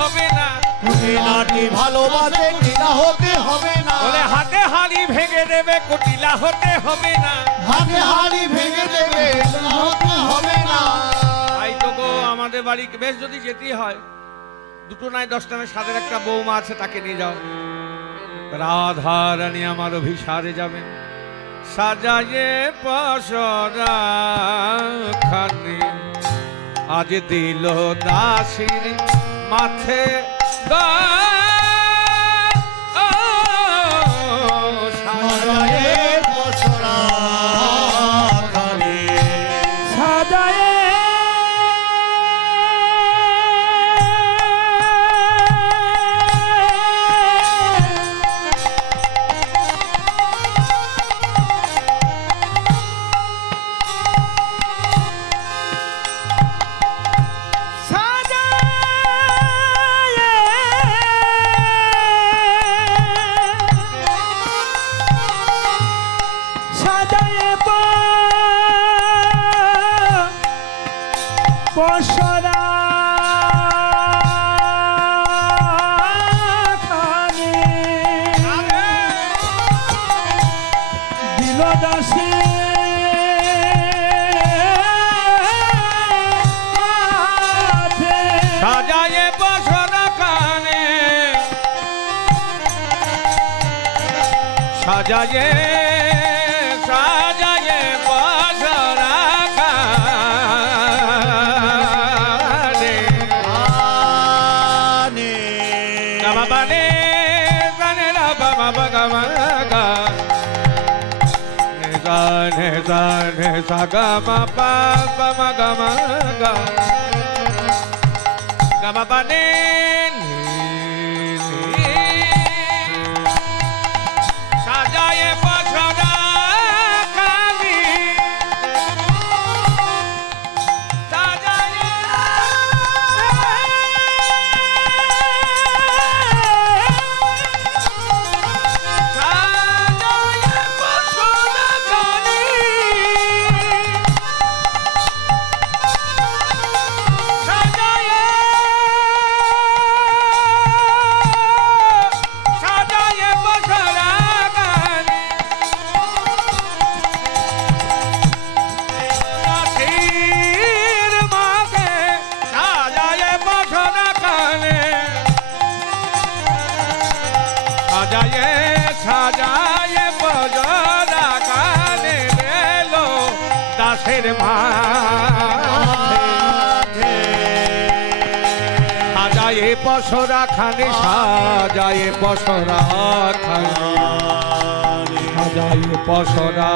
হবে না, কুটিলাটি ভালোবাসে কিনা হতে হবে না, বলে হাতে হাড়ি ভেঙে দেবে কুটিলা হতে হবে না, হাতে হাড়ি ভেঙে দেবে হতে হবে না। তাই তো গো আমাদের বাড়ি বেশ যদি যেতে হয়, দুটো নয় 10টা নয়, সাদের একটা বৌমা আছে, তাকে নিয়ে যাও। রাধা রানী আমার অভিসারে যাবেন, সাজায়ে পসরা খানি আজ দিল দাসীর মাথে সাজায়ে বছরা খানি সাজায়ে পসরা খানি দিল দাসী সাজায়ে বসরা খানে সাজায়ে সাজায়ে বসরা খানে গামা বানে জানে রা বাবা বাগা গা নে জানে জানে সাগা মা পা মা গামা গা গামা বানে সাজায়ে বসরা খানি সাজায়ে সাজায়ে বসরা খানি সাজায়ে সাজায়ে বসরা খানি দাসীর মাঝে সাজায়ে বসরা খানি সাজায়ে সাজায়ে বসরা খানি বেলো দাসের মাঝে সাজায়ে বসরা খানি সাজায়ে বসরা খানি সাজায়ে বসরা